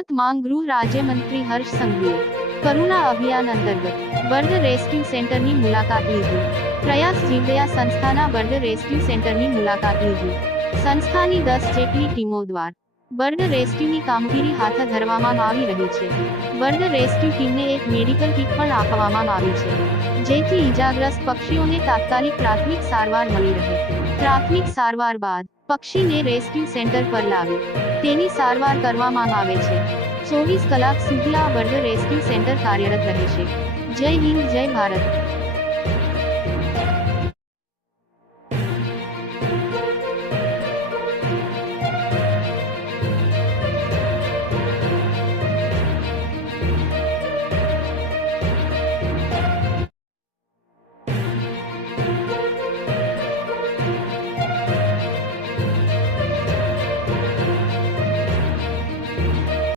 સુરત માંગ ગૃહ રાજ્યમંત્રી હર્ષ સંઘવીએ કરુણા અભિયાન અંતર્ગત બર્ડ રેસ્ક્યુ સેન્ટરની મુલાકાત લીધી। પ્રયાસ જીવદયા સંસ્થાના બર્ડ રેસ્ક્યુ સેન્ટરની મુલાકાત લીધી। સંસ્થાની 10 જેટલી ટીમો દ્વારા બર્ડ રેસ્ક્યુની કામગીરી હાથ ધરવામાં આવી રહી છે। બર્ડ રેસ્ક્યુ ટીમને એક મેડિકલ કિટ પણ આપવામાં આવી છે, જેથી ઈજાગ્રસ્ત પક્ષીઓને તાત્કાલિક પ્રાથમિક સારવાર મળી રહે। પ્રાથમિક સારવાર બાદ પક્ષીને રેસ્ક્યુ સેન્ટર પર લાવી તેની સારવાર કરવામાં આવે છે। 24 કલાક સુધી આ બર્ડ રેસ્ક્યુ સેન્ટર કાર્યરત રહેશે। જય હિન્દ, જય ભારત।